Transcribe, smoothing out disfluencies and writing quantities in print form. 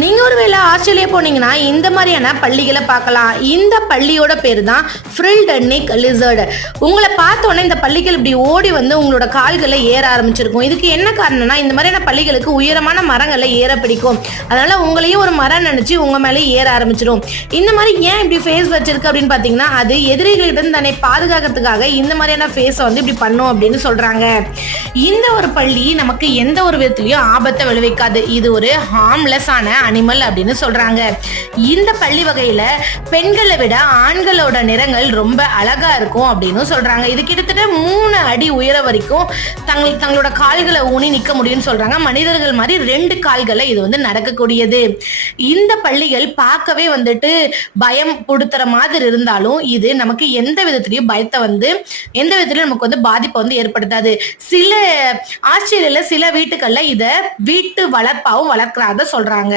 நீங்க ஒருவேளை ஆஸ்திரேலியா போனீங்கன்னா இந்த மாதிரியான பள்ளிகளை பார்க்கலாம். இந்த பள்ளியோட பேர் தான் ஃப்ரில்டு நெக் லிசர்டு. உங்களை பார்த்தோன்னே இந்த பள்ளிகள் இப்படி ஓடி வந்து உங்களோட கால்களை ஏற ஆரம்பிச்சிருக்கும். இதுக்கு என்ன காரணம்னா, இந்த மாதிரியான பள்ளிகளுக்கு உயரமான மரங்களை ஏற பிடிக்கும். அதனால உங்களையும் ஒரு மரம் நினைச்சு உங்க மேலே ஏற ஆரம்பிச்சிடும். இந்த மாதிரி ஏன் இப்படி ஃபேஸ் வச்சிருக்கு அப்படின்னு பார்த்தீங்கன்னா, அது எதிரிகளிடம் தன்னை பாதுகாக்கிறதுக்காக இந்த மாதிரியான ஃபேஸை வந்து இப்படி பண்ணும் அப்படின்னு சொல்றாங்க. இந்த ஒரு பள்ளி நமக்கு எந்த ஒரு விதத்திலையும் ஆபத்தை விளைவிக்காது. இது ஒரு ஹார்ம்லெஸ் ஆன அனிமல் அப்படின்னு சொல்றாங்க. இந்த பள்ளி வகையில பெண்களை விட ஆண்களோட நிறங்கள் ரொம்ப அழகா இருக்கும் அப்படின்னு சொல்றாங்க. இது கிட்டத்தட்ட 3 அடி உயர வரைக்கும் தங்களோட கால்களை ஊனி நிக்க முடியும்னு சொல்றாங்க. மனிதர்கள் மாதிரி 2 கால்களை இது வந்து நடக்கக்கூடியது. இந்த பள்ளிகள் பார்க்கவே வந்துட்டு பயம் கொடுத்துற மாதிரி இருந்தாலும் இது நமக்கு எந்த விதத்திலையும் பயத்தை வந்து எந்த விதத்திலையும் நமக்கு வந்து பாதிப்பை வந்து ஏற்படுத்தாது. ஆஸ்திரேலியால சில வீட்டுகள்ல இத வீட்டு வளர்ப்பாவும் வளர்க்கறத சொல்றாங்க.